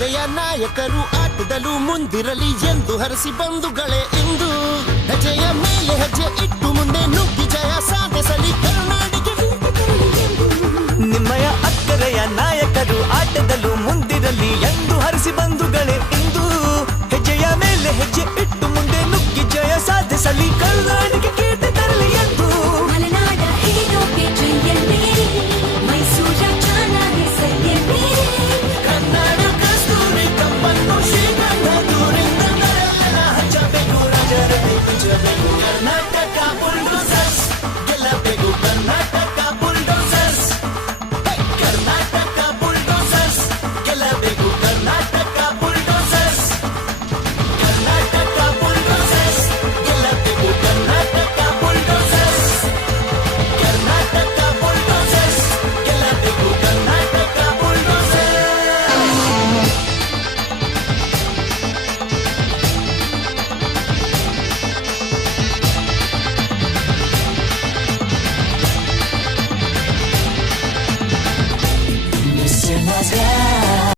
ಕಲೆಯ ನಾಯಕರು ಆಟದಲ್ಲೂ ಮುಂದಿರಲಿ ಎಂದು ಹರಸಿ ಬಂಧುಗಳೇ ಇಂದು ಹೆಜ್ಜೆಯ ಮೇಲೆ ಹೆಜ್ಜೆ ಇಟ್ಟು ಮುಂದೆ ನುಗ್ಗಿ ಜಯ ಸಾಧಿಸಲಿ ಕರ್ನಾಟಕ ನಿಮ್ಮಯ